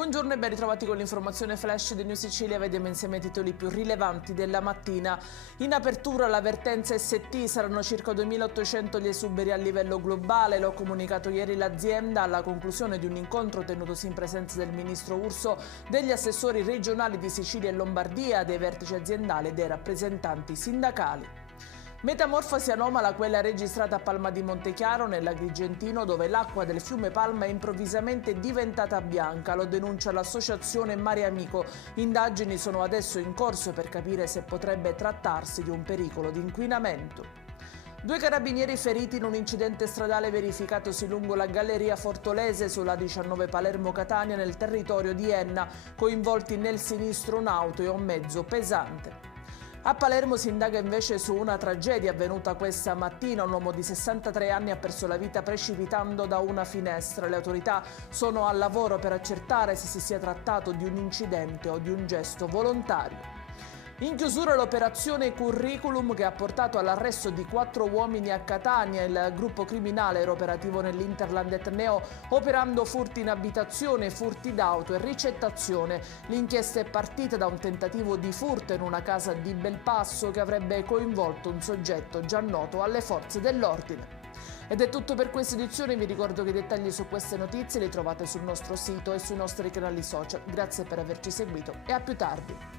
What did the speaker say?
Buongiorno e ben ritrovati con l'informazione flash di New Sicilia. Vediamo insieme i titoli più rilevanti della mattina. In apertura l'avvertenza ST, saranno circa 2.800 gli esuberi a livello globale. L'ho comunicato ieri l'azienda alla conclusione di un incontro tenutosi in presenza del ministro Urso, degli assessori regionali di Sicilia e Lombardia, dei vertici aziendali e dei rappresentanti sindacali. Metamorfosi anomala quella registrata a Palma di Montechiaro, nell'Agrigentino, dove l'acqua del fiume Palma è improvvisamente diventata bianca. Lo denuncia l'associazione Mare Amico. Indagini sono adesso in corso per capire se potrebbe trattarsi di un pericolo di inquinamento. 2 carabinieri feriti in un incidente stradale verificatosi lungo la galleria Fortolese sulla 19 Palermo-Catania nel territorio di Enna, coinvolti nel sinistro un'auto e un mezzo pesante. A Palermo si indaga invece su una tragedia avvenuta questa mattina. Un uomo di 63 anni ha perso la vita precipitando da una finestra. Le autorità sono al lavoro per accertare se si sia trattato di un incidente o di un gesto volontario. In chiusura l'operazione Curriculum, che ha portato all'arresto di 4 uomini a Catania. Il gruppo criminale era operativo nell'Interland Etneo, operando furti in abitazione, furti d'auto e ricettazione. L'inchiesta è partita da un tentativo di furto in una casa di Belpasso che avrebbe coinvolto un soggetto già noto alle forze dell'ordine. Ed è tutto per questa edizione. Vi ricordo che i dettagli su queste notizie li trovate sul nostro sito e sui nostri canali social. Grazie per averci seguito e a più tardi.